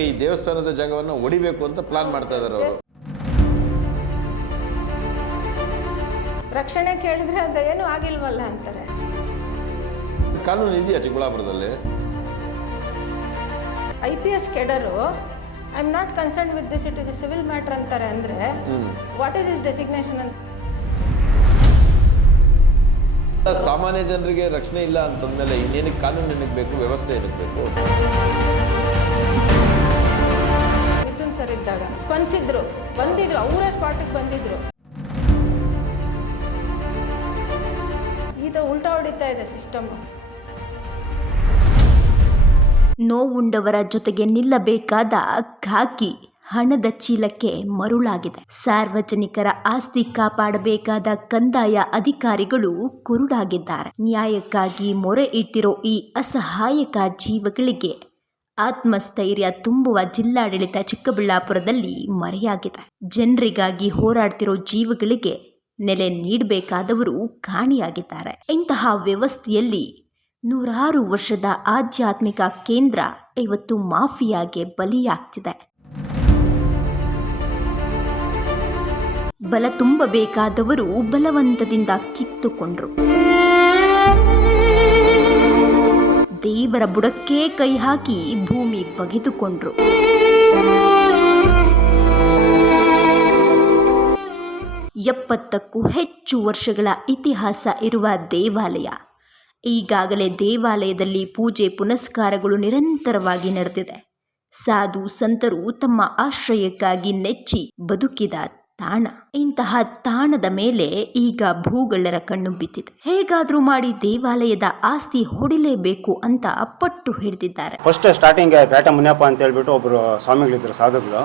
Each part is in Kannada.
ಈ ದೇವಸ್ಥಾನದ ಜಾಗವನ್ನು ಒಡಿಬೇಕು ಅಂತ ಪ್ಲಾನ್ ಮಾಡ್ತಾ ಇದ್ದಾರೆ ಅವರು. ರಕ್ಷಣೆ ಕೇಳಿದ್ರೆ ಅದು ಏನು ಆಗಿಲ್ವಲ್ಲ ಅಂತಾರೆ. ಕಾನೂನು ಇದೆಯಾ ಚಿಕ್ಕಬಳ್ಳಾಪುರದಲ್ಲಿ? IPS cadre I am not concern with this, it is a civil matter ಅಂತಾರೆ. ಅಂದರೆ ವಾಟ್ ಈಸ್ ಇಸ್ ಡೆಸಿಗ್ನೇಷನ್ ಅಂತ. ಸಾಮಾನ್ಯ ಜನರಿಗೆ ರಕ್ಷಣೆ ಇಲ್ಲ ಅಂತಂದ್ಮೇಲೆ ಇನ್ನೇನಕ್ಕೆ ಕಾನೂನು ಏನಕ್ಕೆ ಬೇಕು, ವ್ಯವಸ್ಥೆ ಏನಕ್ಕೆ ಬೇಕು? ಮಿಥುನ್ ಸರ್ ಇದ್ದಾಗ ಸ್ಪಂದಿಸಿದ್ರು, ಬಂದಿದ್ರು, ಅವರೇ ಸ್ಪಾಟಿಗೆ ಬಂದಿದ್ರು. ಇದು ಉಲ್ಟಾ ಹೊಡಿತಾ ಇದೆ ಸಿಸ್ಟಮ್. ನೋವುಂಡವರ ಜೊತೆಗೆ ನಿಲ್ಲಬೇಕಾದ ಖಾಕಿ ಹಣದ ಚೀಲಕ್ಕೆ ಮರುಳಾಗಿದೆ. ಸಾರ್ವಜನಿಕರ ಆಸ್ತಿ ಕಾಪಾಡಬೇಕಾದ ಕಂದಾಯ ಅಧಿಕಾರಿಗಳು ಕುರುಡಾಗಿದ್ದಾರೆ. ನ್ಯಾಯಕ್ಕಾಗಿ ಮೊರೆ ಇಟ್ಟಿರೋ ಈ ಅಸಹಾಯಕ ಜೀವಗಳಿಗೆ ಆತ್ಮಸ್ಥೈರ್ಯ ತುಂಬುವ ಜಿಲ್ಲಾಡಳಿತ ಚಿಕ್ಕಬಳ್ಳಾಪುರದಲ್ಲಿ ಮರೆಯಾಗಿದೆ. ಜನರಿಗಾಗಿ ಹೋರಾಡ್ತಿರೋ ಜೀವಗಳಿಗೆ ನೆಲೆ ನೀಡಬೇಕಾದವರು ಕಾಣಿಯಾಗಿದ್ದಾರೆ. ಇಂತಹ ವ್ಯವಸ್ಥೆಯಲ್ಲಿ 100 ವರ್ಷದ ಆಧ್ಯಾತ್ಮಿಕ ಕೇಂದ್ರ ಇವತ್ತು ಮಾಫಿಯಾಗೆ ಬಲಿಯಾಗ್ತಿದೆ. ಬಲ ತುಂಬಬೇಕಾದವರು ಬಲವಂತದಿಂದ ಕಿತ್ತುಕೊಂಡ್ರು. ದೇವರ ಬುಡಕ್ಕೆ ಕೈ ಹಾಕಿ ಭೂಮಿ ಬಗೆದುಕೊಂಡ್ರು. ಎಪ್ಪತ್ತಕ್ಕೂ ಹೆಚ್ಚು ವರ್ಷಗಳ ಇತಿಹಾಸ ಇರುವ ದೇವಾಲಯ. ಈಗಾಗಲೇ ದೇವಾಲಯದಲ್ಲಿ ಪೂಜೆ ಪುನಸ್ಕಾರಗಳು ನಿರಂತರವಾಗಿ ನಡೆದಿದೆ. ಸಾಧು ಸಂತರು ತಮ್ಮ ಆಶ್ರಯಕ್ಕಾಗಿ ನೆಚ್ಚಿ ಬದುಕಿದ ತಾಣ. ಇಂತಹ ತಾಣದ ಮೇಲೆ ಈಗ ಭೂಗಳ್ಳರ ಕಣ್ಣು ಬಿದ್ದಿದೆ. ಹೇಗಾದ್ರೂ ಮಾಡಿ ದೇವಾಲಯದ ಆಸ್ತಿ ಹೊಡಿಲೇಬೇಕು ಅಂತ ಪಟ್ಟು ಹಿಡಿದಿದ್ದಾರೆ. ಫಸ್ಟ್ ಸ್ಟಾರ್ಟಿಂಗ್ ಪೇಟ ಮುನಿಯಪ್ಪ ಅಂತ ಹೇಳ್ಬಿಟ್ಟು ಒಬ್ಬರು ಸ್ವಾಮಿಗಳಿದ್ರು, ಸಾಧುಗಳು.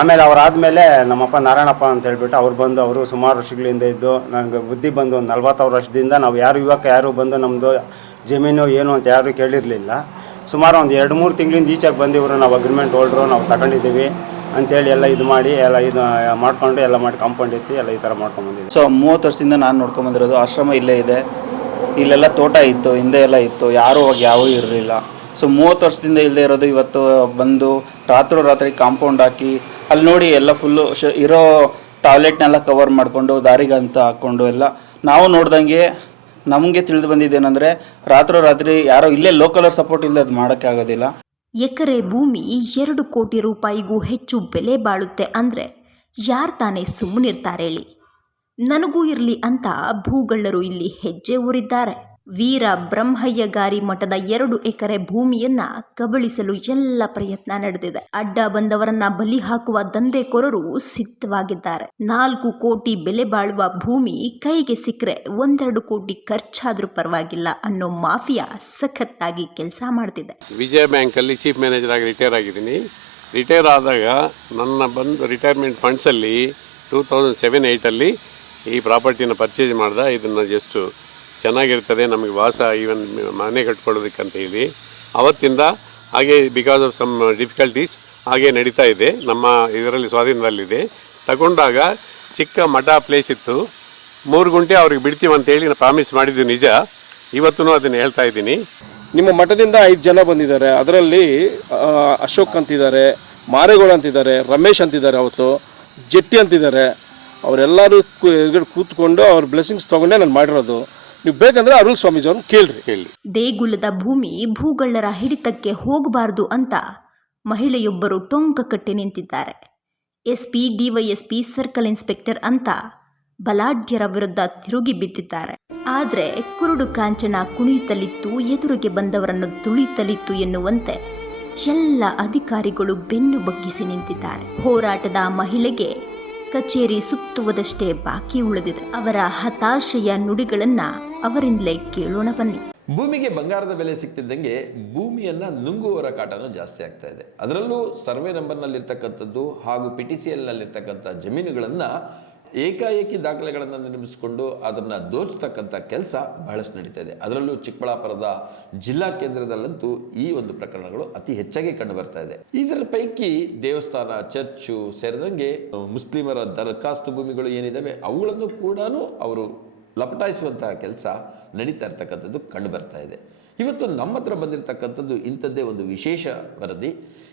ಆಮೇಲೆ ಅವರಾದಮೇಲೆ ನಮ್ಮಪ್ಪ ನಾರಾಯಣಪ್ಪ ಅಂತ ಹೇಳ್ಬಿಟ್ಟು ಅವ್ರು ಬಂದು, ಅವರು ಸುಮಾರು ವರ್ಷಗಳಿಂದ ಇದ್ದು, ನನಗೆ ಬುದ್ಧಿ ಬಂದು ಒಂದು 40 ವರ್ಷದಿಂದ ನಾವು ಯಾರು ಬಂದು ನಮ್ಮದು ಜಮೀನು ಏನು ಅಂತ ಯಾರೂ ಕೇಳಿರಲಿಲ್ಲ. ಸುಮಾರು ಒಂದು 2-3 ತಿಂಗಳಿಂದ ಈಚೆಗೆ ಬಂದಿವರು, ನಾವು ಅಗ್ರಿಮೆಂಟ್ ಹೋಲ್ಡ್ರು, ನಾವು ತಗೊಂಡಿದ್ದೀವಿ ಅಂತೇಳಿ ಎಲ್ಲ ಇದು ಮಾಡಿ ಎಲ್ಲ ಇದು ಮಾಡ್ಕೊಂಡು ಎಲ್ಲ ಮಾಡಿ ಕಾಂಪೌಂಡ್ ಎತ್ತಿ ಎಲ್ಲ ಈ ಥರ ಮಾಡ್ಕೊಂಡ್ಬಂದಿದ್ದೀವಿ. ಸೊ 30 ವರ್ಷದಿಂದ ನಾನು ನೋಡ್ಕೊಂಬಂದಿರೋದು. ಆಶ್ರಮ ಇಲ್ಲೇ ಇದೆ, ಇಲ್ಲೆಲ್ಲ ತೋಟ ಇತ್ತು, ಹಿಂದೆ ಎಲ್ಲ ಇತ್ತು, ಯಾರೂ ಅವಾಗ ಯಾವೂ ಇರಲಿಲ್ಲ. ಸೊ 30 ವರ್ಷದಿಂದ ಇಲ್ಲದೆ ಇರೋದು ಇವತ್ತು ಬಂದು ರಾತ್ರಿ ಕಾಂಪೌಂಡ್ ಹಾಕಿ ಅಲ್ಲಿ ನೋಡಿ ಎಲ್ಲ ಫುಲ್ಲು ಇರೋ ಟಾಯ್ಲೆಟ್ನೆಲ್ಲ ಕವರ್ ಮಾಡಿಕೊಂಡು ದಾರಿಗಂತ ಹಾಕ್ಕೊಂಡು ಎಲ್ಲ ನಾವು ನೋಡ್ದಂಗೆ ನಮಗೆ ತಿಳಿದು ಬಂದಿದ್ದೇನೆಂದರೆ ರಾತ್ರಿ ಯಾರೋ ಇಲ್ಲೇ ಲೋಕಲರ್ ಸಪೋರ್ಟ್ ಇಲ್ಲದೆ ಅದು ಮಾಡೋಕ್ಕೆ ಆಗೋದಿಲ್ಲ. ಎಕರೆ ಭೂಮಿ 2 ಕೋಟಿ ರೂಪಾಯಿಗೂ ಹೆಚ್ಚು ಬೆಲೆ ಬಾಳುತ್ತೆ ಅಂದರೆ ಯಾರು ತಾನೇ ಸುಮ್ಮನಿರ್ತಾರೆ ಹೇಳಿ? ನನಗೂ ಇರಲಿ ಅಂತ ಭೂಗಳ್ಳರು ಇಲ್ಲಿ ಹೆಜ್ಜೆ ಊರಿದ್ದಾರೆ. ವೀರ ಬ್ರಹ್ಮಯ್ಯಗಾರಿ ಮಠದ 2 ಎಕರೆ ಭೂಮಿಯನ್ನ ಕಬಳಿಸಲು ಎಲ್ಲ ಪ್ರಯತ್ನ ನಡೆದಿದೆ. ಅಡ್ಡ ಬಂದವರನ್ನ ಬಲಿ ಹಾಕುವ ದಂಧೆಕೋರರು ಸಿದ್ಧವಾಗಿದ್ದಾರೆ. 4 ಕೋಟಿ ಬೆಲೆ ಬಾಳುವ ಭೂಮಿ ಕೈಗೆ ಸಿಕ್ಕರೆ 1-2 ಕೋಟಿ ಖರ್ಚಾದ್ರೂ ಪರವಾಗಿಲ್ಲ ಅನ್ನೋ ಮಾಫಿಯಾ ಸಖತ್ತಾಗಿ ಕೆಲಸ ಮಾಡ್ತಿದೆ. ವಿಜಯ ಬ್ಯಾಂಕಲ್ಲಿ ಚೀಫ್ ಮ್ಯಾನೇಜರ್ ಆಗಿ ರಿಟೈರ್ ಆಗಿದ್ದೀನಿ. ರಿಟೈರ್ ಆದಾಗ ನನ್ನ ಬಂದು ರಿಟೈರ್ಮೆಂಟ್ ಫಂಡ್ಸಲ್ಲಿ 2007-8 ಈ ಪ್ರಾಪರ್ಟಿನ ಪರ್ಚೇಸ್ ಮಾಡ್ದೆ. ಇದನ್ನು ಜಸ್ಟ್ ಚೆನ್ನಾಗಿರ್ತದೆ ನಮಗೆ ವಾಸ, ಈವನ್ ಮನೆ ಕಟ್ಕೊಳ್ಳೋದಕ್ಕಂತ ಹೇಳಿ ಅವತ್ತಿಂದ ಹಾಗೆ ಬಿಕಾಸ್ ಆಫ್ ಸಮ್ ಡಿಫಿಕಲ್ಟೀಸ್ ಹಾಗೆ ನಡೀತಾ ಇದೆ. ನಮ್ಮ ಇದರಲ್ಲಿ ಸ್ವಾಧೀನದಲ್ಲಿದೆ. ತಗೊಂಡಾಗ ಚಿಕ್ಕ ಮಠ ಪ್ಲೇಸ್ ಇತ್ತು, 3 ಗುಂಟೆ ಅವ್ರಿಗೆ ಬಿಡ್ತೀವಿ ಅಂತೇಳಿ ಪ್ರಾಮಿಸ್ ಮಾಡಿದ್ದು ನಿಜ. ಇವತ್ತೂ ಅದನ್ನು ಹೇಳ್ತಾ ಇದ್ದೀನಿ. ನಿಮ್ಮ ಮಠದಿಂದ 5 ಜನ ಬಂದಿದ್ದಾರೆ. ಅದರಲ್ಲಿ ಅಶೋಕ್ ಅಂತಿದ್ದಾರೆ, ಮಾರೇಗೌಡ ಅಂತಿದ್ದಾರೆ, ರಮೇಶ್ ಅಂತಿದ್ದಾರೆ, ಅವತ್ತು ಜೆಟ್ಟಿ ಅಂತಿದ್ದಾರೆ. ಅವರೆಲ್ಲರೂ ಕೂತ್ಕೊಂಡು ಅವ್ರ ಬ್ಲೆಸ್ಸಿಂಗ್ಸ್ ತೊಗೊಂಡೇ ನಾನು ಮಾಡಿರೋದು. ನೀವು ಬೇಕಂದ್ರೆ ಅರುಳ್ ಸ್ವಾಮೀಜಿ ಅವ್ರನ್ನ ಕೇಳಿ. ದೇಗುಲದ ಭೂಮಿ ಭೂಗಳ್ಳರ ಹಿಡಿತಕ್ಕೆ ಹೋಗಬಾರದು ಅಂತ ಮಹಿಳೆಯೊಬ್ಬರು ಟೊಂಕ ಕಟ್ಟಿ ನಿಂತಿದ್ದಾರೆ. SP, DYSP, ಸರ್ಕಲ್ ಇನ್ಸ್ಪೆಕ್ಟರ್ ಅಂತ ಬಲಾಢ್ಯರ ವಿರುದ್ಧ ತಿರುಗಿ ಬಿದ್ದಿದ್ದಾರೆ. ಆದರೆ ಕುರುಡು ಕಾಂಚನ ಕುಣಿಯುತ್ತಲಿತ್ತು, ಎದುರಿಗೆ ಬಂದವರನ್ನು ತುಳಿತಲಿತ್ತು ಎನ್ನುವಂತೆ ಎಲ್ಲ ಅಧಿಕಾರಿಗಳು ಬೆನ್ನು ಬಗ್ಗಿಸಿ ನಿಂತಿದ್ದಾರೆ. ಹೋರಾಟದ ಮಹಿಳೆಗೆ ಕಚೇರಿ ಸುತ್ತುವುದಷ್ಟೇ ಬಾಕಿ ಉಳಿದಿದೆ. ಅವರ ಹತಾಶೆಯ ನುಡಿಗಳನ್ನ ಅವರಿಂದಲೇ ಕೇಳೋಣ ಬನ್ನಿ. ಭೂಮಿಗೆ ಬಂಗಾರದ ಬೆಲೆ ಸಿಗ್ತಿದ್ದಂಗೆ ಭೂಮಿಯನ್ನು ನುಂಗುವವರ ಕಾಟನೂ ಜಾಸ್ತಿ ಆಗ್ತಾ ಇದೆ. ಅದರಲ್ಲೂ ಸರ್ವೆ ನಂಬರ್ನಲ್ಲಿರ್ತಕ್ಕಂಥದ್ದು ಹಾಗೂ PTCLನಲ್ಲಿರ್ತಕ್ಕಂಥ ಜಮೀನುಗಳನ್ನು ಏಕಾಏಕಿ ದಾಖಲೆಗಳನ್ನು ನಿರ್ಮಿಸಿಕೊಂಡು ಅದನ್ನು ದೋಚತಕ್ಕಂಥ ಕೆಲಸ ಬಹಳಷ್ಟು ನಡೀತಾ ಇದೆ. ಅದರಲ್ಲೂ ಚಿಕ್ಕಬಳ್ಳಾಪುರದ ಜಿಲ್ಲಾ ಕೇಂದ್ರದಲ್ಲಂತೂ ಈ ಒಂದು ಪ್ರಕರಣಗಳು ಅತಿ ಹೆಚ್ಚಾಗಿ ಕಂಡು ಬರ್ತಾ ಇದೆ. ಇದರ ಪೈಕಿ ದೇವಸ್ಥಾನ, ಚರ್ಚು ಸೇರಿದಂಗೆ ಮುಸ್ಲಿಮರ ದರಖಾಸ್ತು ಭೂಮಿಗಳು ಏನಿದ್ದಾವೆ ಅವುಗಳನ್ನು ಕೂಡ ಅವರು ಲಪಟಾಯಿಸುವಂತಹ ಕೆಲಸ ನಡೀತಾ ಇರ್ತಕ್ಕಂಥದ್ದು ಕಂಡು ಬರ್ತಾ ಇದೆ. ಇವತ್ತು ನಮ್ಮ ಹತ್ರ ಬಂದಿರತಕ್ಕಂಥದ್ದು ಇಂಥದ್ದೇ ಒಂದು ವಿಶೇಷ ವರದಿ.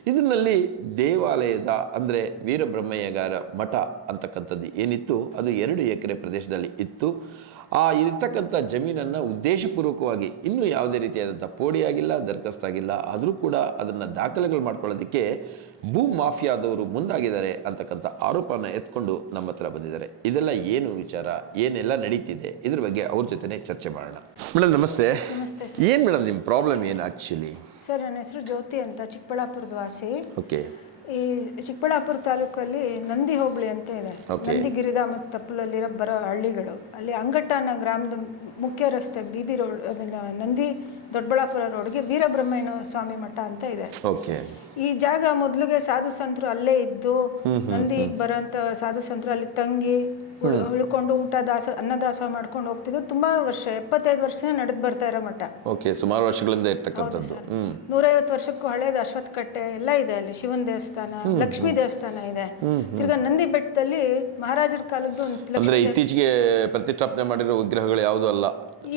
ಇದರಲ್ಲಿ ದೇವಾಲಯದ ಅಂದರೆ ವೀರಬ್ರಹ್ಮಯ್ಯಗಾರ ಮಠ ಅಂತಕ್ಕಂಥದ್ದು ಏನಿತ್ತು ಅದು 2 ಎಕರೆ ಪ್ರದೇಶದಲ್ಲಿ ಇತ್ತು. ಆ ಇರ್ತಕ್ಕಂಥ ಜಮೀನನ್ನು ಉದ್ದೇಶಪೂರ್ವಕವಾಗಿ ಇನ್ನೂ ಯಾವುದೇ ರೀತಿಯಾದಂಥ ಪೋಡಿಯಾಗಿಲ್ಲ, ದರ್ಖಾಸ್ತಾಗಿಲ್ಲ, ಆದರೂ ಕೂಡ ಅದನ್ನು ದಾಖಲೆಗಳು ಮಾಡ್ಕೊಳ್ಳೋದಕ್ಕೆ ಭೂ ಮಾಫಿಯಾದವರು ಮುಂದಾಗಿದ್ದಾರೆ ಅಂತಕ್ಕಂಥ ಆರೋಪನ ಎತ್ಕೊಂಡು ನಮ್ಮ ಹತ್ರ ಬಂದಿದ್ದಾರೆ. ಇದೆಲ್ಲ ಏನು ವಿಚಾರ, ಏನೆಲ್ಲ ನಡೀತಿದೆ, ಇದ್ರ ಬಗ್ಗೆ ಅವ್ರ ಜೊತೆನೇ ಚರ್ಚೆ ಮಾಡೋಣ. ಮೇಡಮ್ ನಮಸ್ತೆ. ಏನು ಮೇಡಮ್ ನಿಮ್ಮ ಪ್ರಾಬ್ಲಮ್ ಏನು ಆ್ಯಕ್ಚುಲಿ? ಸರ್, ನನ್ನ ಹೆಸರು ಜ್ಯೋತಿ ಅಂತ, ಚಿಕ್ಕಬಳ್ಳಾಪುರದ ವಾಸಿ. ಓಕೆ. ಈ ಚಿಕ್ಕಬಳ್ಳಾಪುರ ತಾಲೂಕಲ್ಲಿ ನಂದಿ ಹೋಬಳಿ ಅಂತ ಇದೆ. ನಂದಿ ಗಿರಿಧಾಮ ತಪ್ಪಲಲ್ಲಿರೋ ಬರೋ ಹಳ್ಳಿಗಳು. ಅಲ್ಲಿ ಅಂಗಟ್ಟ ಅನ್ನೋ ಗ್ರಾಮದ ಮುಖ್ಯ ರಸ್ತೆ BB ರೋಡ್, ಅದನ್ನ ನಂದಿ ದೊಡ್ಡಬಳ್ಳಾಪುರ ರೋಡ್ಗೆ ವೀರಬ್ರಹ್ಮಯ್ಯ ಸ್ವಾಮಿ ಮಠ ಅಂತ ಇದೆ. ಓಕೆ. ಈ ಜಾಗ ಮೊದಲಿಗೆ ಸಾಧು ಸಂತರು ಅಲ್ಲೇ ಇದ್ದು, ನಂದಿ ಬರೋಂಥ ಸಾಧು ಸಂತರು ಅಲ್ಲಿ ತಂಗಿ ಉಳ್ಕೊಂಡು ಅನ್ನದಾಸ ಮಾಡ್ಕೊಂಡು ಹೋಗ್ತಿದ್ದು. ತುಂಬಾ ವರ್ಷ, 75 ವರ್ಷ ನಡೆದು ಬರ್ತಾ ಇರೋ ಮಠ. ಓಕೆ, ಸುಮಾರು ವರ್ಷಗಳಿಂದ ಇರ್ತಕ್ಕಂಥದ್ದು. 150 ವರ್ಷಕ್ಕೂ ಹಳೇದು ಅಶ್ವತ್ಥ ಕಟ್ಟೆ ಎಲ್ಲ ಇದೆ ಅಲ್ಲಿ. ಶಿವನ ದೇವಸ್ಥಾನ, ಲಕ್ಷ್ಮೀ ದೇವಸ್ಥಾನ ಇದೆ. ತಿರ್ಗಾ ನಂದಿ ಬೆಟ್ಟದಲ್ಲಿ ಮಹಾರಾಜರ ಕಾಲದ್ದು ಅಂದ್ರೆ ಇತ್ತೀಚೆಗೆ ಪ್ರತಿಷ್ಠಾಪನೆ ಮಾಡಿರೋ ವಿಗ್ರಹಗಳು ಯಾವುದು ಅಲ್ಲ,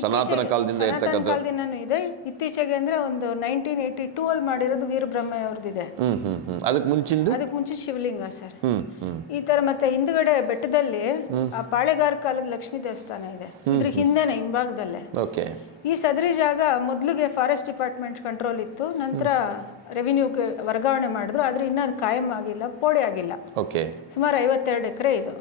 ಸನಾತನ ಕಾಲದಿಂದ ಕಾಲದಿಂದನೂ ಇದೆ. ಇತ್ತೀಚೆಗೆ ಅಂದ್ರೆ ಒಂದು 1982 ಅಲ್ಲಿ ಮಾಡಿರೋದು ವೀರಬ್ರಹ್ಮಯ್ಯ ಅವ್ರದ್ದಿದೆ. ಅದಕ್ಕೆ ಮುಂಚೆ ಶಿವಲಿಂಗ ಸರ್. ಈ ತರ ಮತ್ತೆ ಹಿಂದ್ಗಡೆ ಬೆಟ್ಟದಲ್ಲಿ ಆ ಪಾಳೆಗಾರ ಕಾಲದ ಲಕ್ಷ್ಮೀ ದೇವಸ್ಥಾನ ಇದೆ. ಇದ್ರ ಹಿಂದೆನೆ ಹಿಂಭಾಗದಲ್ಲೇ. ಓಕೆ. ಈ ಸದರಿ ಜಾಗ ಮೊದಲಿಗೆ ಫಾರೆಸ್ಟ್ ಡಿಪಾರ್ಟ್ಮೆಂಟ್ ಕಂಟ್ರೋಲ್ ಇತ್ತು, ನಂತರ ರೆವಿನ್ಯೂಗೆ ವರ್ಗಾವಣೆ ಮಾಡಿದ್ರು. ಆದ್ರೆ ಇನ್ನೂ ಅದು ಕಾಯಂ ಆಗಿಲ್ಲ, ಪೋಡಿ ಆಗಿಲ್ಲ. ಓಕೆ. ಸುಮಾರು 52 ಎಕರೆ ಇದು.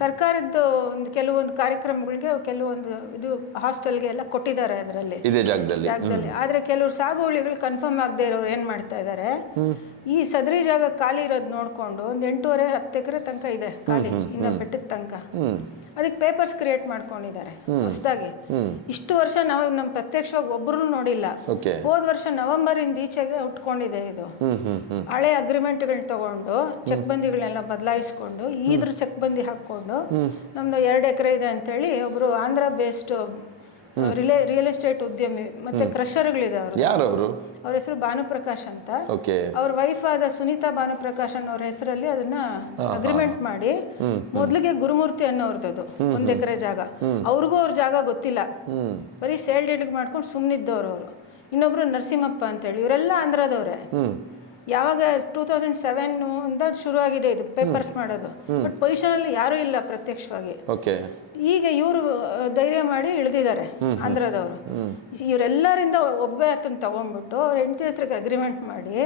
ಸರ್ಕಾರದ್ದು ಒಂದು ಕೆಲವೊಂದು ಕಾರ್ಯಕ್ರಮಗಳಿಗೆ, ಕೆಲವೊಂದು ಇದು ಹಾಸ್ಟೆಲ್ಗೆ ಎಲ್ಲ ಕೊಟ್ಟಿದ್ದಾರೆ ಅದರಲ್ಲಿ, ಇದೇ ಜಾಗದಲ್ಲಿ. ಆದ್ರೆ ಕೆಲವರು ಸಾಗುವಳಿಗಳು ಕನ್ಫರ್ಮ್ ಆಗದೆ ಇರೋರು ಏನ್ ಮಾಡ್ತಾ ಇದ್ದಾರೆ, ಈ ಸದರಿ ಜಾಗ ಖಾಲಿ ಇರೋದು ನೋಡ್ಕೊಂಡು ಒಂದು 8.5-10 ಎಕರೆ ತನಕ ಇದೆ ಖಾಲಿ, ಇನ್ನ ಬೆಟ್ಟದ ತನಕ. ಅದಕ್ಕೆ ಪೇಪರ್ಸ್ ಕ್ರಿಯೇಟ್ ಮಾಡ್ಕೊಂಡಿದ್ದಾರೆ ಹೊಸದಾಗಿ. ಇಷ್ಟು ವರ್ಷ ನಾವು ನಮ್ಮ ಪ್ರತ್ಯಕ್ಷವಾಗಿ ಒಬ್ಬರು ನೋಡಿಲ್ಲ. ಹೋದ ವರ್ಷ ನವೆಂಬರ್ ಇಂದ ಈಚೆಗೆ ಉಟ್ಕೊಂಡಿದೆ ಇದು. ಹಳೆ ಅಗ್ರಿಮೆಂಟ್ಗಳನ್ನ ತಗೊಂಡು ಚೆಕ್ ಬಂದಿಗಳನ್ನೆಲ್ಲ ಬದಲಾಯಿಸ್ಕೊಂಡು ಇದ್ರ ಚೆಕ್ ಬಂದಿ ಹಾಕೊಂಡು ನಮ್ದು 2 ಎಕರೆ ಇದೆ ಅಂತೇಳಿ ಒಬ್ರು ಆಂಧ್ರ ಬೇಸ್ಡ್ ರಿಯಲ್ ಎಸ್ಟೇಟ್ ಉದ್ಯಮಿ ಮತ್ತೆ ಕ್ರಷರ್ಗಳಿದೆ ಅವರು. ಅವ್ರ ಹೆಸರು ಭಾನುಪ್ರಕಾಶ್ ಅಂತ. ಅವ್ರ ವೈಫ್ ಆದ ಸುನೀತಾ ಭಾನುಪ್ರಕಾಶ್ ಅನ್ನೋರ ಹೆಸರಲ್ಲಿ ಅದನ್ನ ಅಗ್ರಿಮೆಂಟ್ ಮಾಡಿ, ಮೊದ್ಲಿಗೆ ಗುರುಮೂರ್ತಿ ಅನ್ನೋರ್ದದು 1 ಎಕರೆ ಜಾಗ. ಅವ್ರಿಗೂ ಅವ್ರ ಜಾಗ ಗೊತ್ತಿಲ್ಲ, ಬರೀ ಸೇಲ್ ಡೀಡ್ ಮಾಡ್ಕೊಂಡು ಸುಮ್ನಿದ್ದವ್ರು ಅವರು. ಇನ್ನೊಬ್ರು ನರಸಿಂಹಪ್ಪ ಅಂತೇಳಿ, ಇವರೆಲ್ಲ ಆಂಧ್ರದವ್ರೆ. ಯಾವಾಗ 2007 ಶುರು ಆಗಿದೆ ಇದು ಪೇಪರ್ಸ್ ಮಾಡೋದು, ಬಟ್ ಪೊಸಿಷನ್ ಅಲ್ಲಿ ಯಾರು ಇಲ್ಲ ಪ್ರತ್ಯಕ್ಷವಾಗಿ. ಈಗ ಇವರು ಧೈರ್ಯ ಮಾಡಿ ಇಳಿದಿದ್ದಾರೆ ಆಂಧ್ರದವರು. ಇವರೆಲ್ಲರಿಂದ ಒಬ್ಬ ಆತನ ತಗೊಂಡ್ಬಿಟ್ಟು ಅವ್ರ ಹೆಂಡತಿ ಹೆಸರಿಗೆ ಅಗ್ರಿಮೆಂಟ್ ಮಾಡಿ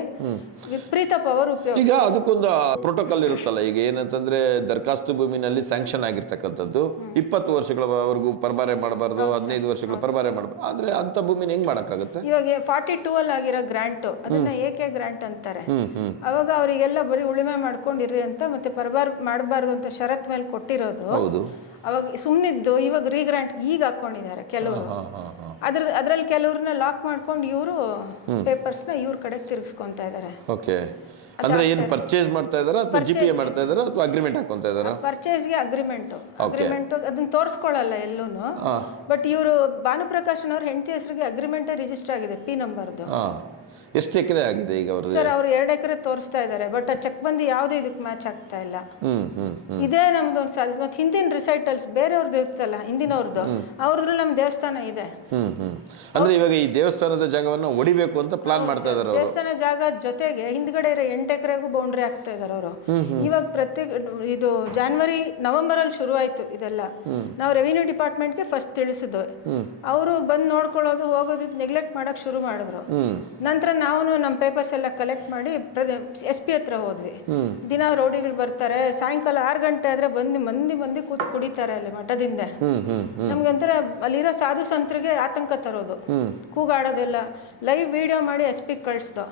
ವಿಪರೀತ ಪವರ್ ಉಪಯೋಗ. ಈಗ ಅದಕ್ಕೊಂದು ಪ್ರೋಟೋಕಾಲ್ ಇರುತ್ತಲ್ಲ, ಈಗ ಏನಂತಂದ್ರೆ ದರ್ಖಾಸ್ತು ಭೂಮಿನಲ್ಲಿ ಸ್ಯಾಂಕ್ಷನ್ ಆಗಿರ್ತಕ್ಕಂಥದ್ದು 20 ವರ್ಷಗಳವರೆಗೂ ಪರಬಾರೆ ಮಾಡಬಾರ್ದು, 15 ವರ್ಷಗಳ ಪರಬಾರೆ ಮಾಡಬಾರ್ದು. ಆದ್ರೆ ಅಂತ ಭೂಮಿನ ಹೆಂಗ್ ಮಾಡಕ್ಕಾಗುತ್ತೆ? ಇವಾಗ 42 ಅಲ್ಲಿ ಆಗಿರೋ ಗ್ರಾಂಟ್, ಅದನ್ನ ಏಕೆ ಗ್ರಾಂಟ್ ಅಂತಾರೆ. ಅವಾಗ ಅವರಿಗೆಲ್ಲ ಬರೀ ಉಳಿಮೆ ಮಾಡ್ಕೊಂಡಿರ್ರಿ ಅಂತ, ಮತ್ತೆ ಪರಬಾರ್ ಮಾಡಬಾರ್ದು ಅಂತ ಷರತ್ ಮೇಲೆ ಕೊಟ್ಟಿರೋದು. ಅವಾಗ ಸುಮ್ಮನಿದ್ದು ಇವಾಗ ರೀಗ್ರಾಂಟ್ ಈಗ ಹಾಕೊಂಡಿದ್ದಾರೆ ಕೆಲವರು. ಅದ್ರಲ್ಲಿ ಕೆಲವ್ರನ್ನ ಲಾಕ್ ಮಾಡ್ಕೊಂಡು ಇವರು ಪೇಪರ್ಸ್ನ ಇವ್ರ ಕಡೆ ತಿರ್ಗಿಸ್ಕೊಂತಾ ಇದ್ದಾರೆ. ಅಂದ್ರೆ ಏನು ಪರ್ಚೇಸ್ ಮಾಡ್ತಾ ಇದಾರ ಅಥವಾ ಜಿಪಿಎ ಮಾಡ್ತಾ ಇದಾರ ಅಥವಾ ಅಗ್ರಿಮೆಂಟ್ ಹಾಕೊಂತಾ ಇದಾರ? ಪರ್ಚೇಸ್ಗೆ ಅಗ್ರಿಮೆಂಟ್ ಅದನ್ನ ತೋರಿಸ್ಕೊಳ್ಳಲ್ಲ ಎಲ್ಲೂನು. ಬಟ್ ಇವರು ಭಾನುಪ್ರಕಾಶ್ ಅವ್ರ ಹೆಂಡತಿ ಹೆಸರಿಗೆ ಅಗ್ರಿಮೆಂಟ್ ರಿಜಿಸ್ಟರ್ ಆಗಿದೆ, P ನಂಬರ್ದು. ಎಷ್ಟು ಎಕರೆ ಆಗಿದೆ ಈಗ ಅವ್ರದ್ದು? ಸರ್, ಅವ್ರು 2 ಎಕರೆ ತೋರಿಸ್ತಾ ಇದ್ದಾರೆ, ಬಟ್ ಆ ಚೆಕ್ ಬಂದು ಯಾವ್ದು ಇದಕ್ಕೆ ಮ್ಯಾಚ್ ಆಗ್ತಾ ಇಲ್ಲ. ಇದೇ ನಮ್ದು ಒಂದು ಸಾಧ್ಯ. ಮತ್ತೆ ಹಿಂದಿನ ರಿಸೈಟಲ್ಸ್ ಬೇರೆಯವ್ರದ್ದು ಇರ್ತಲ್ಲ, ಹಿಂದಿನವ್ರದ್ದು, ಅವ್ರದ್ರಲ್ಲಿ ನಮ್ಮ ದೇವಸ್ಥಾನ ಇದೆ. ಅಂದ್ರೆ ಇವಾಗ ಈ ದೇವಸ್ಥಾನದ ಜಾಗವನ್ನು ಹೊಡಿಬೇಕು ಅಂತ ಪ್ಲಾನ್ ಮಾಡ್ತಾ ಇದಾರೆ. ದೇವಸ್ಥಾನ ಜಾಗ ಜೊತೆಗೆ ಹಿಂದ್ಗಡೆ ಇರೋ 8 ಎಕರೆಗೂ ಬೌಂಡ್ರಿ ಆಗ್ತಾ ಇದಾರೆ ಅವರು. ಇವಾಗ ಇದು ನವೆಂಬರ್ ಅಲ್ಲಿ ಶುರು ಆಯ್ತು ಇದೆಲ್ಲ. ನಾವು ರೆವಿನ್ಯೂ ಡಿಪಾರ್ಟ್ಮೆಂಟ್ಗೆ ಫಸ್ಟ್ ತಿಳಿಸಿದ್ವು. ಅವರು ಬಂದು ನೋಡ್ಕೊಳ್ಳೋದು ಹೋಗೋದು ನೆಗ್ಲೆಕ್ಟ್ ಮಾಡಕ್ ಶುರು ಮಾಡಿದ್ರು. ನಂತರ ನಾವು ನಮ್ಮ ಪೇಪರ್ಸ್ ಎಲ್ಲ ಕಲೆಕ್ಟ್ ಮಾಡಿ SP ಹತ್ರ ಹೋದ್ವಿ. ದಿನ ರೋಡಿಗಳು ಬರ್ತಾರೆ, ಸಾಯಂಕಾಲ 6 ಗಂಟೆ ಆದ್ರೆ ಮಂದಿ ಕೂತ್ ಕುಡಿತಾರೆ ಅಲ್ಲಿ ಮಠದಿಂದ. ನಮ್ಗೆ ಒಂಥರ ಅಲ್ಲಿರೋ ಸಾಧು ಸಂತರಿಗೆ ಆತಂಕ ತರೋದು, ಕೂಗಾಡೋದೆಲ್ಲ. ಲೈವ್ ವಿಡಿಯೋ ಮಾಡಿ SP ಕಳಿಸ್ದು.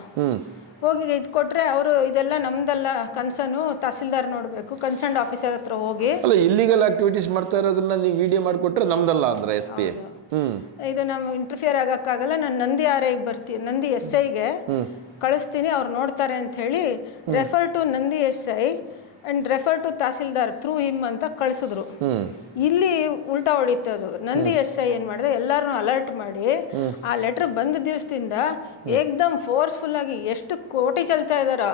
ಹೋಗಿ ಇದು ಕೊಟ್ರೆ ಅವರು ಇದೆಲ್ಲ ನಮ್ದೆಲ್ಲ ಕನ್ಸರ್ನು, ತಹಸೀಲ್ದಾರ್ ನೋಡ್ಬೇಕು, ಕನ್ಸರ್ನ್ ಆಫೀಸರ್ ಹತ್ರ ಹೋಗಿ. ಇಲ್ಲಿಗಲ್ ಆಕ್ಟಿವಿಟೀಸ್ ಮಾಡ್ತಾ ಇರೋದನ್ನ ನೀವು ವಿಡಿಯೋ ಮಾಡಿಕೊಟ್ರೆ ನಮ್ದಲ್ಲ ಅಂದ್ರೆ SP ಇದು ನಾವು ಇಂಟರ್ಫಿಯರ್ ಆಗಕ್ಕಾಗಲ್ಲ, ನಾನು ನಂದಿ RIಗೆ ಬರ್ತೀನಿ, ನಂದಿ SIಗೆ ಕಳಿಸ್ತೀನಿ, ಅವ್ರು ನೋಡ್ತಾರೆ ಅಂತ ಹೇಳಿ refer to Nandi SI and refer to tahsildar through him ಅಂತ ಕಳಿಸಿದ್ರು. ಇಲ್ಲಿ ಉಲ್ಟಾ ಹೊಡಿತದು. ನಂದಿ SI ಏನ್ ಮಾಡಿದೆ, ಎಲ್ಲಾರನ್ನೂ ಅಲರ್ಟ್ ಮಾಡಿ ಆ ಲೆಟರ್ ಬಂದ ದಿವಸದಿಂದ ಏಕ್ದಮ್ ಫೋರ್ಸ್ಫುಲ್ ಆಗಿ ಎಷ್ಟು ಕೋಟಿ ಚಲ್ತಾ ಇದಾರ.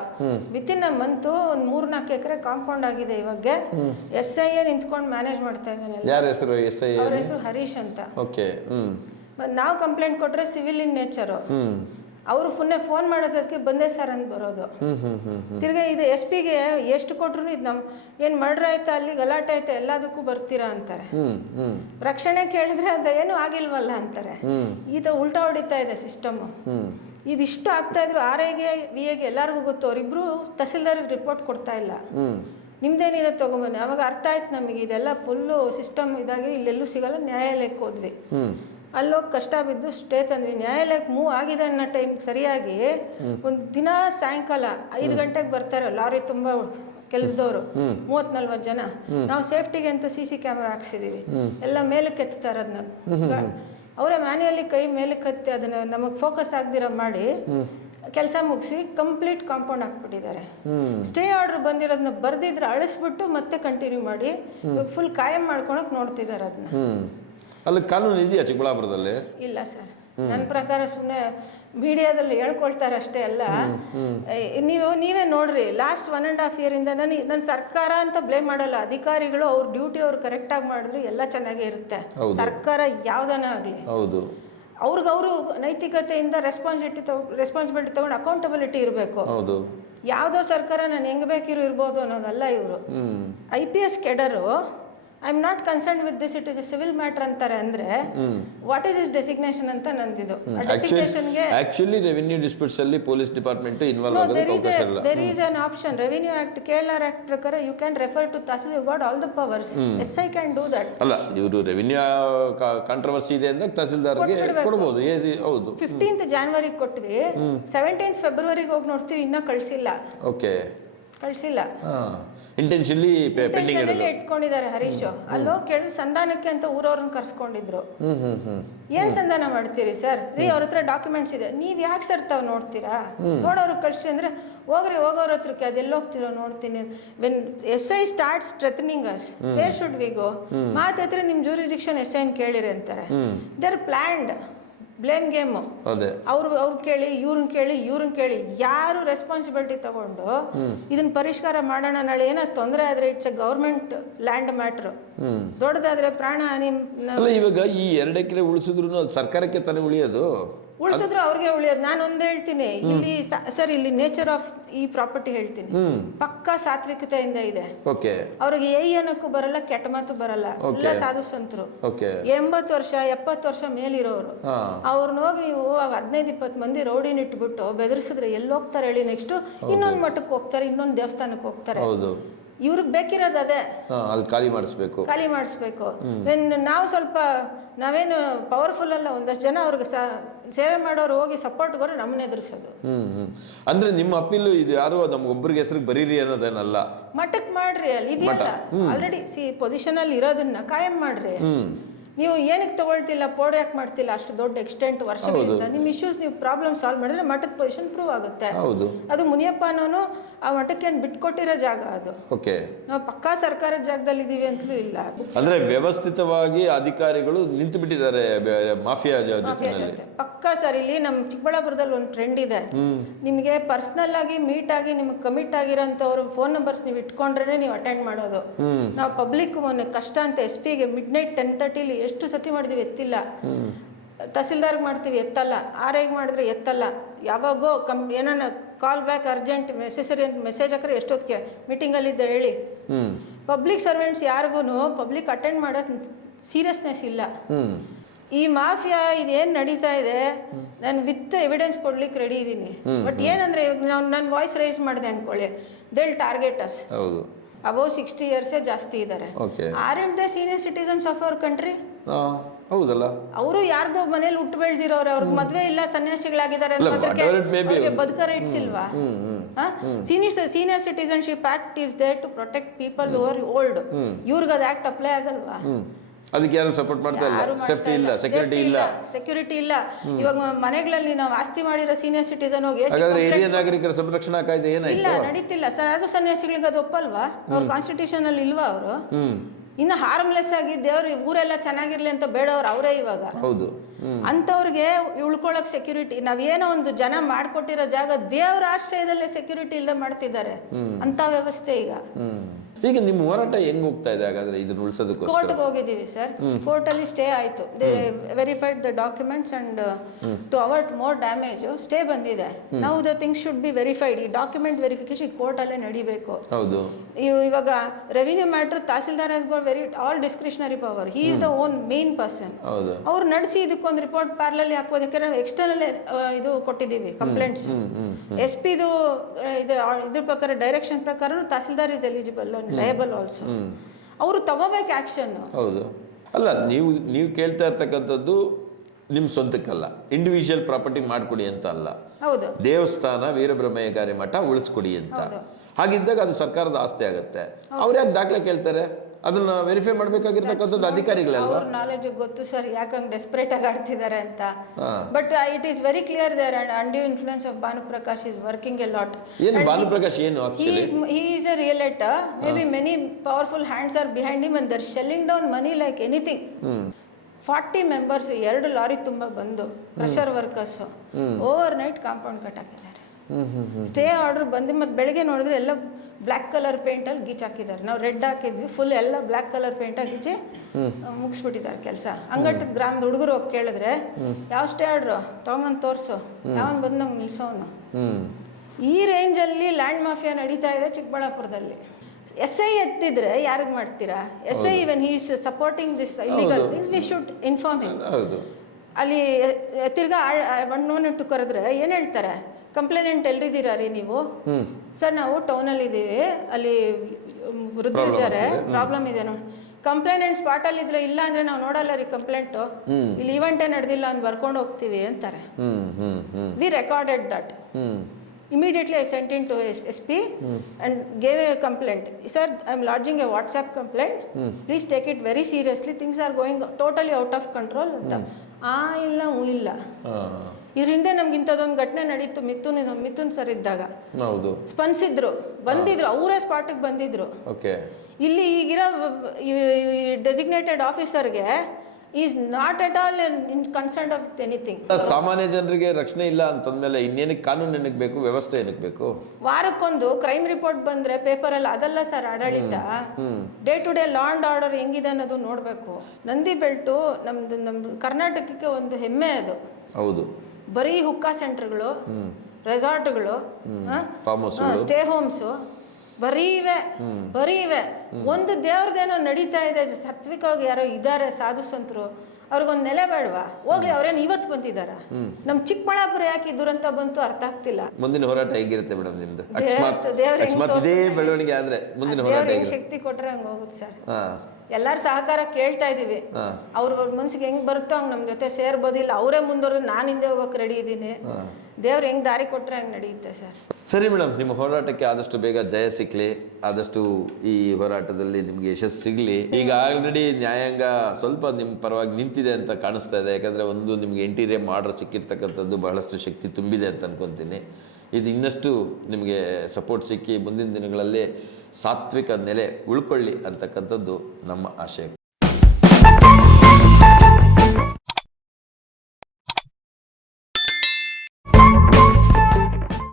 ವಿತಿನ್ ಅ ಮಂತ್ ಒಂದು 3-4 ಎಕರೆ ಕಾಂಪೌಂಡ್ ಆಗಿದೆ. ಇವಾಗ SI ನಿಂತ್ಕೊಂಡು ಮ್ಯಾನೇಜ್ ಮಾಡ್ತಾ ಇದ್ದಾನೆ. ಯಾರ ಹೆಸರು? SI ಅವ್ರ ಹೆಸರು ಹರೀಶ್ ಅಂತ. ನಾವು ಕಂಪ್ಲೇಂಟ್ ಕೊಟ್ಟರೆ ಸಿವಿಲ್ ಇನ್ ನೇಚರು, ಅವರು ಫೋನ್ ಮಾಡೋದಕ್ಕೆ ಬಂದೇ ಸರ್ ಅಂತ ಬರೋದು. ತಿರ್ಗಾ ಇದು SP ಗೆ ಎಷ್ಟು ಕೊಟ್ರು ಇದು ಏನು ಮರ್ಡರ್ ಆಯ್ತಾ, ಅಲ್ಲಿ ಗಲಾಟೆ ಆಯ್ತಾ, ಎಲ್ಲದಕ್ಕೂ ಬರ್ತೀರಾ ಅಂತಾರೆ. ರಕ್ಷಣೆ ಕೇಳಿದ್ರೆ ಅದು ಏನೂ ಆಗಿಲ್ವಲ್ಲ ಅಂತಾರೆ. ಇದು ಉಲ್ಟಾ ಹೊಡಿತಾ ಇದೆ ಸಿಸ್ಟಮು. ಇದಿಷ್ಟು ಆಗ್ತಾ ಇದ್ರು RIಗೆ VAಗೆ ಎಲ್ಲರಿಗೂ ಗೊತ್ತು. ಅವರಿಬ್ರು ತಹಸೀಲ್ದಾರ್ಗೆ ರಿಪೋರ್ಟ್ ಕೊಡ್ತಾ ಇಲ್ಲ. ನಿಮ್ದೇನಿದೆ ತಗೊಂಬನ್ನಿ. ಅವಾಗ ಅರ್ಥ ಆಯ್ತು ನಮಗೆ ಇದೆಲ್ಲ ಫುಲ್ಲು ಸಿಸ್ಟಮ್ ಇದಾಗಿ ಇಲ್ಲೆಲ್ಲೂ ಸಿಗಲ್ಲ. ನ್ಯಾಯಾಲಯಕ್ಕೆ ಹೋದ್ವಿ. ಅಲ್ಲೋಗಿ ಕಷ್ಟ ಬಿದ್ದು ಸ್ಟೇ ತಂದ್ವಿ. ನ್ಯಾಯಾಲಯಕ್ಕೆ ಮೂವ್ ಆಗಿದೆ ಅನ್ನೋ ಟೈಮ್ ಸರಿಯಾಗಿ ಒಂದು ದಿನ ಸಾಯಂಕಾಲ 5 ಗಂಟೆಗೆ ಬರ್ತಾರೆ ಲಾರಿ ತುಂಬ ಕೆಲಸದವರು, 30-40 ಜನ. ನಾವು ಸೇಫ್ಟಿಗೆ ಅಂತ CC ಕ್ಯಾಮ್ರಾ ಹಾಕ್ಸಿದೀವಿ. ಎಲ್ಲ ಮೇಲಕ್ಕೆ ಎತ್ತಾರೆ ಅದನ್ನ. ಅವರೇ ಮ್ಯಾನ್ಯಲಿ ಕೈ ಮೇಲಕ್ಕೆ ಎತ್ತಿ ಅದನ್ನ ನಮಗೆ ಫೋಕಸ್ ಆಗದಿರೋ ಮಾಡಿ ಕೆಲಸ ಮುಗಿಸಿ ಕಂಪ್ಲೀಟ್ ಕಾಂಪೌಂಡ್ ಹಾಕ್ಬಿಟ್ಟಿದ್ದಾರೆ. ಸ್ಟೇ ಆರ್ಡರ್ ಬಂದಿರೋದನ್ನ ಬರ್ದಿದ್ರೆ ಅಳಿಸ್ಬಿಟ್ಟು ಮತ್ತೆ ಕಂಟಿನ್ಯೂ ಮಾಡಿ ಫುಲ್ ಕಾಯಂ ಮಾಡ್ಕೊಳಕ್ ನೋಡ್ತಿದ್ದಾರೆ ಅದನ್ನ. ಅಲ್ಲಿ ಕಾನೂನು ಇದೆಯಾ ಚಿಕ್ಕಬಳ್ಳಾಪುರದಲ್ಲಿ? ಇಲ್ಲ ಸರ್, ನನ್ನ ಪ್ರಕಾರ ಸುಮ್ಮನೆ ಮೀಡಿಯಾದಲ್ಲಿ ಹೇಳ್ಕೊಳ್ತಾರೆ ಅಷ್ಟೇ ಅಲ್ಲ. ನೀವೇ ನೋಡ್ರಿ, ಲಾಸ್ಟ್ 1.5 year ನಾನು ಸರ್ಕಾರ ಅಂತ ಬ್ಲೇಮ್ ಮಾಡಲ್ಲ. ಅಧಿಕಾರಿಗಳು ಅವ್ರ ಡ್ಯೂಟಿ ಅವ್ರು ಕರೆಕ್ಟಾಗಿ ಮಾಡಿದ್ರೆ ಎಲ್ಲ ಚೆನ್ನಾಗೇ ಇರುತ್ತೆ. ಸರ್ಕಾರ ಯಾವ್ದಾನ ಆಗಲಿ, ಹೌದು, ಅವ್ರಿಗವರು ನೈತಿಕತೆಯಿಂದ ರೆಸ್ಪಾನ್ಸಿಬಿಲಿಟಿ ತಗೊಂಡು ಅಕೌಂಟಬಿಲಿಟಿ ಇರಬೇಕು. ಹೌದು. ಯಾವುದೋ ಸರ್ಕಾರ ನಾನು ಹೆಂಗ್ ಬೇಕಿರೋ ಇರ್ಬೋದು ಅನ್ನೋದಲ್ಲ. ಇವರು IPS cadre I am not concern with this, it is a civil matter ಅಂತಾರೆ. ಅಂದ್ರೆ ವಾಟ್ ಇಸ್ ಇಸ್ ಡೆಸಿಗ್ನೇಷನ್ ಅಂತ ನಂದಿದು. ಡೆಸಿಗ್ನೇಷನ್ಗೆ ಆಕ್ಚುಲಿ ರೆವಿನ್ಯೂ ಡಿಸ್ಪ್ಯೂಟ್ಸ್ ಅಲ್ಲಿ ಪೊಲೀಸ್ ಡಿಪಾರ್ಟ್ಮೆಂಟ್ ಇನ್ವಾಲ್ವ್ ಆಗೋದಕ್ಕೆ ಅವಕಾಶ ಇಲ್ಲ. There is an option. Revenue act, KLR act ಪ್ರಕಾರ you can refer to tahsil. You got all the powers. SI can do that. ಅಲ್ಲ, ಇವರು ರೆವಿನ್ಯೂ ಕಾಂಟ್ರವರ್ಸಿ ಇದೆ ಅಂತ ತಹಸೀಲ್ದಾರ್ಗೆ ಕೊಡಬಹುದು. ಹೌದು. 15th January ಕೊಟ್ವಿ, 17th February ಹೋಗಿ ನೋಡ್ತೀವಿ, ಇನ್ನೂ ಕಳಿಸಿಲ್ಲ. ಓಕೆ, ಕಳಿಸಿಲ್ಲ. ಇಂಟೆನ್ಷನ್ಲಿ ಪೆಂಡಿಂಗ್ ಇಟ್ಕೊಂಡಿದ್ದಾರೆ ಹರೀಶ್. ಅಲ್ಲೋಗಿ ಕೇಳಿ ಸಂಧಾನಕ್ಕೆ ಅಂತ ಊರವ್ರನ್ನ ಕರ್ಸ್ಕೊಂಡಿದ್ರು. ಏನ್ ಸಂಧಾನ ಮಾಡ್ತೀರಿ ಸರ್? ಅವ್ರ ಹತ್ರ ಡಾಕ್ಯುಮೆಂಟ್ಸ್ ಇದೆ, ನೀವ್ ಯಾಕೆ ಸರ್ ತಾವ್ ನೋಡ್ತೀರಾ? ನೋಡೋರು ಕಳ್ಸಿ ಅಂದ್ರೆ ಹೋಗ್ರಿ, ಹೋಗೋರ ಹತ್ರಕ್ಕೆ ಅದೆಲ್ಲ ಹೋಗ್ತಿರೋ ನೋಡ್ತೀನಿ. When SI starts threatening us, where should we go? ಮಾತಾದ್ರೆ ನಿಮ್ ಜೂರಿಡಿಕ್ಷನ್ SI ಕೇಳಿರಿ ಅಂತಾರೆ. There planned blame game. ಅವ್ರು ಕೇಳಿ, ಇವ್ರನ್ನ ಕೇಳಿ ಯಾರು ರೆಸ್ಪಾನ್ಸಿಬಿಲಿಟಿ ತಗೊಂಡು ಇದನ್ನ ಪರಿಷ್ಕಾರ ಮಾಡೋಣ. ನಾಳೆ ಏನಾದ್ರು ತೊಂದರೆ ಆದ್ರೆ it's a government land matter. ದೊಡ್ಡದಾದ್ರೆ ಪ್ರಾಣ ಹಾನಿ. ಇವಾಗ ಈ 2 ಎಕರೆ ಉಳಿಸಿದ್ರು ಸರ್ಕಾರಕ್ಕೆ ತಾನೇ ಉಳಿಯೋದು. ಉಳಿಸಿದ್ರು ಅವ್ರಿಗೆ ಉಳಿಯೋದು. ನಾನು ಒಂದ್ ಹೇಳ್ತೀನಿ, ಇಲ್ಲಿ ಸರ್, ಇಲ್ಲಿ ನೇಚರ್ ಆಫ್ ಈ ಪ್ರಾಪರ್ಟಿ ಹೇಳ್ತೀನಿ, ಪಕ್ಕಾ ಸಾತ್ವಿಕತೆಯಿಂದ ಇದೆ. ಅವ್ರಿಗೆ ಅನ್ನಕ್ಕೂ ಬರಲ್ಲ, ಕೆಟ್ಟ ಮಾತು ಬರಲ್ಲ. ಎಲ್ಲ ಸಾಧು ಸಂತರು, 80 ವರ್ಷ 70 ವರ್ಷ ಮೇಲಿರೋರು. ಅವ್ರನ್ನ ಹೋಗಿ ನೀವು 15-20 ಮಂದಿ ರೌಡಿನ ಇಟ್ಬಿಟ್ಟು ಬೆದರಿಸಿದ್ರೆ ಎಲ್ಲಿ ಹೋಗ್ತಾರೆ ಹೇಳಿ? ನೆಕ್ಸ್ಟ್ ಇನ್ನೊಂದ್ ಮಠಕ್ಕೆ ಹೋಗ್ತಾರೆ, ಇನ್ನೊಂದ್ ದೇವಸ್ಥಾನಕ್ಕೆ ಹೋಗ್ತಾರೆ. ಇವ್ರಿಗೆ ಬೇಕಿರೋದು ಅದೇ, ಖಾಲಿ ಮಾಡಿಸ್ಬೇಕು. ನಾವು ಸ್ವಲ್ಪ ನಾವೇನು ಪವರ್ಫುಲ್ ಅಲ್ಲ. ಒಂದಷ್ಟು ಜನ ಅವ್ರಿಗೆ ಸೇವೆ ಮಾಡೋರು ಹೋಗಿ ಸಪೋರ್ಟ್ಗೋರು ನಮ್ಮನ್ನ ಎದುರಿಸೋದು. ಅಂದ್ರೆ ನಿಮ್ಮ ಅಪ್ಪೀಲು ಇದು ಯಾರು ನಮ್ಗೊಬ್ಬರಿಗೆ ಹೆಸರಿಗೆ ಬರೀರಿ ಅನ್ನೋದೇನಲ್ಲ. ಮಠಕ್ಕೆ ಮಾಡ್ರಿ, ಅಲ್ಲಿ ಇದೆಯಲ್ಲ ಆಲ್ರೆಡಿ ಪೊಸಿಷನ್ ಅಲ್ಲಿ ಇರೋದನ್ನ ಕಾಯಂ ಮಾಡ್ರಿ. ನೀವು ಏನಕ್ಕೆ ತಗೊಳ್ತಿಲ್ಲ, ಪೋಡ್ ಯಾಕೆ ಮಾಡ್ತಿಲ್ಲ? ಅಷ್ಟು ದೊಡ್ಡ ಎಕ್ಸ್ಟೆಂಟ್ ವರ್ಷಗಳಿಂದ ನಿಮ್ಮ ಇಶ್ಯೂಸ್ ನೀವು ಪ್ರಾಬ್ಲಮ್ ಸಾಲ್ವ್ ಮಾಡಿದ್ರೆ ಮಠದ ಪೊಸಿಷನ್ ಪ್ರೂವ್ ಆಗುತ್ತೆ. ಅದು ಮುನಿಯಪ್ಪ ಅನ್ನೋನು ಆ ಮಠಕ್ಕೆ ಬಿಟ್ಕೊಟ್ಟಿರೋ ಜಾಗ. ಅದು ನಾವು ಪಕ್ಕಾ ಸರ್ಕಾರದ ಜಾಗದಲ್ಲಿ ಇದೀವಿ ಅಂತಲೂ ಇಲ್ಲ. ಅಂದ್ರೆ ವ್ಯವಸ್ಥಿತವಾಗಿ ಅಧಿಕಾರಿಗಳು ನಿಂತು ಬಿಟ್ಟಿದ್ದಾರೆ ಮಾಫಿಯಾ ಜೊತೆ. ಪಕ್ಕಾ ಸರ್, ಇಲ್ಲಿ ನಮ್ಮ ಚಿಕ್ಕಬಳ್ಳಾಪುರದಲ್ಲಿ ಒಂದು ಟ್ರೆಂಡ್ ಇದೆ. ನಿಮಗೆ ಪರ್ಸನಲ್ ಆಗಿ ಮೀಟ್ ಆಗಿ ನಿಮ್ಗೆ ಕಮಿಟ್ ಆಗಿರೋಂಥವ್ರು ಫೋನ್ ನಂಬರ್ಸ್ ನೀವು ಇಟ್ಕೊಂಡ್ರೆ ನೀವು ಅಟೆಂಡ್ ಮಾಡೋದು. ನಾವು ಪಬ್ಲಿಕ್ ಕಷ್ಟ ಅಂತ SPಗೆ ಮಿಡ್ನೈಟ್ 10:30 ಎಷ್ಟು ಸತಿ ಮಾಡಿದೀವಿ, ಎತ್ತಿಲ್ಲ. ತಹಸೀಲ್ದಾರ್ಗೆ ಮಾಡ್ತೀವಿ, ಎತ್ತಲ್ಲ. RIಗೆ ಮಾಡಿದ್ರೆ ಎತ್ತಲ್ಲ. ಯಾವಾಗೋ ಏನಾನ ಕಾಲ್ ಬ್ಯಾಕ್ ಅರ್ಜೆಂಟ್ ನೆಸೆಸರಿ ಅಂತ ಮೆಸೇಜ್ ಹಾಕ್ರೆ ಎಷ್ಟೊತ್ತಿಗೆ ಮೀಟಿಂಗಲ್ಲಿದ್ದೆ ಹೇಳಿ. ಪಬ್ಲಿಕ್ ಸರ್ವೆಂಟ್ಸ್ ಯಾರಿಗೂ ಪಬ್ಲಿಕ್ ಅಟೆಂಡ್ ಮಾಡೋದು ಸೀರಿಯಸ್ನೆಸ್ ಇಲ್ಲ. ಈ ಮಾಫಿಯಾ ಇದೇನು ನಡೀತಾ ಇದೆ, ನಾನು ವಿತ್ ಎವಿಡೆನ್ಸ್ ಕೊಡ್ಲಿಕ್ಕೆ ರೆಡಿ ಇದ್ದೀನಿ. ಬಟ್ ಏನಂದ್ರೆ ನಾನು ವಾಯ್ಸ್ ರೈಸ್ ಮಾಡಿದೆ ಅನ್ಕೊಳ್ಳಿ, they target us. Above 60 years ಜಾಸ್ತಿ ಇದ್ದಾರೆ. Aren't they senior citizens of our country? ಹೌದಲ್ಲ. ಅವರು ಯಾರ್ದೋ ಮನೇಲಿ ಹುಟ್ಟು ಬೆಳೆದಿರೋರು, ಅವ್ರಿಗೆ ಮದ್ವೆ ಇಲ್ಲ, ಸನ್ಯಾಸಿಗಳಾಗಿದ್ದಾರೆ ಅಂತ ಬದುಕ ರೈಟ್ಸ್ ಇಲ್ವಾ? Senior citizenship act is there to protect people who are old. ಇವ್ರಿಗೆ ಅದು ಆಕ್ಟ್ ಅಪ್ಲೈ ಆಗಲ್ವಾ? ಅದಕ್ಕೆ ಯಾರು ಸಪೋರ್ಟ್ ಮಾಡ್ತಾ ಇಲ್ಲ. ಸೇಫ್ಟಿ ಇಲ್ಲ, ಸೆಕ್ಯೂರಿಟಿ ಇಲ್ಲ. ಇವಾಗ ಮನೆಗಳಲ್ಲಿ ನಾವು ಆಸ್ತಿ ಮಾಡಿರೋ ಸೀನಿಯರ್ ಸಿಟಿಸನ್ ಹೋಗಿ ಹಿರಿಯ ನಾಗರಿಕರ ಸಂರಕ್ಷಣಾ ಕಾಯ್ದೆ ಇಲ್ಲ ನಡೀತಿಲ್ಲ ಸರ್. ಅದು ಸನ್ಯಾಸಿಗಳಿಗೆ ಅದು ಒಪ್ಪಲ್ವಾ? ಅವ್ರ ಕಾನ್ಸ್ಟಿಟ್ಯೂಷನ್ ಅಲ್ಲಿ ಇಲ್ವಾ? ಅವರು ಇನ್ನು ಹಾರ್ಮ್ಲೆಸ್ ಆಗಿ ದೇವ್ರ ಊರೆಲ್ಲ ಚೆನ್ನಾಗಿರ್ಲಿ ಅಂತ ಬೇಡವ್ರು ಅವರೇ ಇವಾಗ. ಅಂಥವ್ರಿಗೆ ಉಳ್ಕೊಳಕ್ ಸೆಕ್ಯೂರಿಟಿ, ನಾವೇನೋ ಒಂದು ಜನ ಮಾಡ್ಕೊಟ್ಟಿರೋ ಜಾಗ ದೇವರ ಆಶ್ರಯದಲ್ಲೇ ಸೆಕ್ಯೂರಿಟಿ ಇಲ್ಲದೆ ಮಾಡ್ತಿದ್ದಾರೆ ಅಂತ ವ್ಯವಸ್ಥೆ ಈಗ. ಈಗ ನಿಮ್ಮ ಹೋರಾಟ ಹೆಂಗ್ ಹೋಗ್ತಾ ಇದೆ ಹಾಗಾದ್ರೆ ಇದನ್ನ ಉಳಿಸೋದಕ್ಕೋಸ್ಕರ? ಕೋರ್ಟ್ಗೆ ಹೋಗಿದ್ದೀವಿ ಸರ್, ಕೋರ್ಟಲ್ಲಿ ಸ್ಟೇ ಆಯಿತು, they verified the documents and to avert more damage stay ಬಂದಿದೆ. ನಾವು the things should be verified. ಈ ಡಾಕ್ಯುಮೆಂಟ್ ವೆರಿಫಿಕೇಶನ್ ಕೋರ್ಟಲ್ಲೇ ನಡಿಬೇಕು. ಹೌದು. ಇವಾಗ revenue matter Tahsildar has got very all discretionary power. He is the own main person. ಅವ್ರು ನಡೆಸಿ ಇದಕ್ಕೊಂದು ರಿಪೋರ್ಟ್ ಪ್ಯಾರಲಲ್ಲಿ ಹಾಕೋದಕ್ಕೆ ನಾವು ಎಕ್ಸ್ಟರ್ನಲ್ ಇದು ಕೊಟ್ಟಿದ್ದೀವಿ ಕಂಪ್ಲೇಂಟ್ಸ್. SP-ದು ಇದ್ರ ಪ್ರಕಾರ ಡೈರೆಕ್ಷನ್ ಪ್ರಕಾರ tahsildar is eligible liable also. ಅವರು ತಗೋಬೇಕು ಆಕ್ಷನ್. ಹೌದು. ಅಲ್ಲ, ನೀವು ಕೇಳ್ತಾ ಇರ್ತಕ್ಕಂಥದ್ದು ನಿಮ್ಮ ಸ್ವಂತಕ್ಕಲ್ಲ, ಇಂಡಿವಿಜುವಲ್ ಪ್ರಾಪರ್ಟಿ ಮಾಡಿಕೊಡಿ ಅಂತ ಅಲ್ಲ. ಹೌದು. ದೇವಸ್ಥಾನ ವೀರಬ್ರಹ್ಮಯ್ಯಗಾರಿ ಮಠ ಉಳಿಸ್ಕೊಡಿ ಅಂತ. ಹಾಗಿದ್ದಾಗ ಅದು ಸರ್ಕಾರದ ಆಸ್ತಿ ಆಗುತ್ತೆ. ಅವ್ರು ಯಾಕೆ ದಾಖಲೆ ಕೇಳ್ತಾರೆ? ಅದನ್ನ ವೆರಿಫೈ ಮಾಡಬೇಕಾಗಿರ್ತಕ್ಕಂಥದ್ದು ಅಧಿಕಾರಿಗಳಲ್ವಾ? ನಾಲೆಜ್ ಗೊತ್ತು ಸರ್, ಯಾಕಂದ್ರೆ ಡೆಸ್ಪರೇಟ್ ಆಗಿ ಆಡ್ತಿದ್ದಾರೆ ಅಂತ. But it is very clear there and undue influence of Bhanuprakash is working a lot. ಏನು ಭಾನುಪ್ರಕಾಶ್ ಏನು actually? He is a realtor. Maybe many powerful hands are behind him and they're shelling down money like anything. 40 members 2 lorry ತುಂಬ ಬಂದು crusher workers over night compound cut ಹಾಕಿದ್ದಾರೆ. ಸ್ಟೇ ಆರ್ಡರ್ ಬಂದು ಮತ್ತೆ ಬೆಳಗ್ಗೆ ನೋಡಿದ್ರೆ ಎಲ್ಲ ಬ್ಲ್ಯಾಕ್ ಕಲರ್ ಪೇಂಟಲ್ಲಿ ಗೀಚ್ ಹಾಕಿದ್ದಾರೆ. ನಾವು ರೆಡ್ ಹಾಕಿದ್ವಿ, ಫುಲ್ ಎಲ್ಲ ಬ್ಲ್ಯಾಕ್ ಕಲರ್ ಪೇಂಟ್ ಗೀಚಿ ಮುಗಿಸ್ಬಿಟ್ಟಿದ್ದಾರೆ ಕೆಲಸ. ಅಂಗಟ್ಟು ಗ್ರಾಮದ ಹುಡುಗರು ಹೋಗಿ ಕೇಳಿದ್ರೆ ಯಾವ ಸ್ಟೇ ಆರ್ಡ್ರು ತೊಗೊಂಬಂದು ತೋರಿಸು, ಯಾವನ್ ಬಂದು ನಮ್ಗೆ ನಿಲ್ಸೋನು. ಈ ರೇಂಜಲ್ಲಿ ಲ್ಯಾಂಡ್ ಮಾಫಿಯಾ ನಡೀತಾ ಇದೆ ಚಿಕ್ಕಬಳ್ಳಾಪುರದಲ್ಲಿ. SI ಎತ್ತಿದ್ರೆ ಯಾರಿಗೆ ಮಾಡ್ತೀರಾ? SI when he is supporting this illegal things we should inform him. ಅಲ್ಲಿ ತಿರ್ಗಾ 112 ಕರೆದ್ರೆ ಏನು ಹೇಳ್ತಾರೆ? ಕಂಪ್ಲೇನೆಂಟ್ ಎಲ್ಲಿದ್ದೀರಾ ರೀ ನೀವು? ಸರ್ ನಾವು ಟೌನಲ್ಲಿದ್ದೀವಿ, ಅಲ್ಲಿ ವೃದ್ಧರಿದ್ದಾರೆ, ಪ್ರಾಬ್ಲಮ್ ಇದೆ ನೋಡಿ. ಕಂಪ್ಲೇನೆಂಟ್ ಸ್ಪಾಟಲ್ಲಿ ಇದ್ರೆ ಇಲ್ಲ ಅಂದರೆ ನಾವು ನೋಡಲ್ಲ ರೀ ಕಂಪ್ಲೇಂಟು, ಇಲ್ಲಿ ಇವೆಂಟೇ ನಡೆದಿಲ್ಲ ಅಂತ ಬರ್ಕೊಂಡು ಹೋಗ್ತೀವಿ ಅಂತಾರೆ. We recorded that. Immediately I sent in to SP and gave a complaint. Sir, I am lodging a WhatsApp complaint. Please take it very seriously. Things are going totally out of control. ಇಲ್ಲ ಇಲ್ಲ. ಇದ್ರ ಹಿಂದೆ ನಮ್ಗೆ ಇಂಥದ್ದೊಂದು ಘಟನೆ ನಡೀತು, ಮಿಥುನ್ ಸರ್ ಇದ್ದಾಗ ಸ್ಪಂದಿಸಿದ್ರು, ಬಂದಿದ್ರು, ಅವರೇ ಸ್ಪಾಟಿಗೆ ಬಂದಿದ್ರು. ಇಲ್ಲಿ ಈಗಿರೋ ಡೆಸಿಗ್ನೇಟೆಡ್ ಆಫೀಸರ್ಗೆ is not at all in concern of anything. ಸಾಮಾನ್ಯ ಜನರಿಗೆ ರಕ್ಷಣೆ ಇಲ್ಲ ಅಂತಂದ್ಮೇಲೆ ಇನ್ನೇನಕ್ಕೆ ಕಾನೂನು ಏನಕ್ಕೆ ಬೇಕು, ವ್ಯವಸ್ಥೆ ಏನಕ್ಕೆ ಬೇಕು? ವಾರಕ್ಕೊಂದು ಕ್ರೈಮ್ ರಿಪೋರ್ಟ್ ಬಂದ್ರೆ ಪೇಪರಲ್ಲಿ ಅದಲ್ಲ ಸರ್ ಆಡಳಿತ. Day to day law and order ಹೆಂಗಿದೆ ಅನ್ನೋದು ನೋಡಬೇಕು. ನಂದಿ ಬೆಲ್ಟು ನಮ್ದು ಕರ್ನಾಟಕಕ್ಕೆ ಒಂದು ಹೆಮ್ಮೆ ಅದು. ಹೌದು. ಬರೀ ಹುಕ್ಕಾ ಸೆಂಟರ್ಗಳು, ರೆಸಾರ್ಟ್ಗಳು, ಸ್ಟೇ ಹೋಮ್ಸು ಬರೀ ಇವೆ. ಒಂದು ದೇವ್ರದೇನೋ ನಡೀತಾ ಇದೆ, ಸಾತ್ವಿಕವಾಗಿ ಯಾರೋ ಇದ್ದಾರೆ ಸಾಧು ಸಂತರು, ಅವ್ರಿಗೊಂದು ನೆಲೆ ಬೇಡವಾ? ಹೋಗ್ಲಿ, ಅವ್ರೇನು ಇವತ್ತು ಬಂದಿದಾರ? ನಮ್ ಚಿಕ್ಕಬಳ್ಳಾಪುರ ಯಾಕೆ ದುರಂತ ಬಂತು ಅರ್ಥ ಆಗ್ತಿಲ್ಲ. ಮುಂದಿನ ಹೋರಾಟ ಹೇಗಿರುತ್ತೆ ಮೇಡಮ್ ನಿಮ್ದು? ಇದೇ ಬೆಳವಣಿಗೆ ಆದ್ರೆ ಮುಂದಿನ ಹೋರಾಟ ಹೆಂಗ್ ಶಕ್ತಿ ಕೊಟ್ರೆ ಹಂಗ ಹೋಗುತ್ತೆ ಸರ್. ಎಲ್ಲಾರ ಸಹಕಾರ ಕೇಳ್ತಾ ಇದೀವಿ. ಅವ್ರ ಮನ್ಸಿಗೆ ಹೆಂಗ್ ಬರುತ್ತೋ ಹಂಗ್ ನಮ್ ಜೊತೆ ಸೇರ್ಬೋದಿಲ್ಲ. ಅವರೇ ಮುಂದೋದ್ರೆ ನಾನು ಹಿಂದೆ ಹೋಗೋಕೆ ರೆಡಿ ಇದ್ದೀನಿ. ದೇವ್ರು ಹೆಂಗ್ ದಾರಿ ಕೊಟ್ರೆ ಹಂಗೆ ನಡೆಯುತ್ತೆ ಸರ್. ಸರಿ ಮೇಡಮ್, ನಿಮ್ಮ ಹೋರಾಟಕ್ಕೆ ಆದಷ್ಟು ಬೇಗ ಜಯ ಸಿಗ್ಲಿ, ಆದಷ್ಟು ಈ ಹೋರಾಟದಲ್ಲಿ ನಿಮ್ಗೆ ಯಶಸ್ಸು ಸಿಗ್ಲಿ. ಈಗ ಆಲ್ರೆಡಿ ನ್ಯಾಯಾಂಗ ಸ್ವಲ್ಪ ನಿಮ್ಮ ಪರವಾಗಿ ನಿಂತಿದೆ ಅಂತ ಕಾಣಿಸ್ತಾ ಇದೆ. ಯಾಕಂದ್ರೆ ಒಂದು ನಿಮ್ಗೆ ಇಂಟೀರಿಯರ್ ಆರ್ಡರ್ ಸಿಕ್ಕಿರ್ತಕ್ಕಂಥದ್ದು ಬಹಳಷ್ಟು ಶಕ್ತಿ ತುಂಬಿದೆ ಅಂತ ಅನ್ಕೊಂತೀನಿ. ಇದು ಇನ್ನಷ್ಟು ನಿಮಗೆ ಸಪೋರ್ಟ್ ಸಿಕ್ಕಿ ಮುಂದಿನ ದಿನಗಳಲ್ಲಿ ಸಾತ್ವಿಕ ನೆಲೆ ಉಳ್ಕೊಳ್ಳಿ ಅಂತಕ್ಕಂಥದ್ದು ನಮ್ಮ ಆಶಯ ಕೂಡ.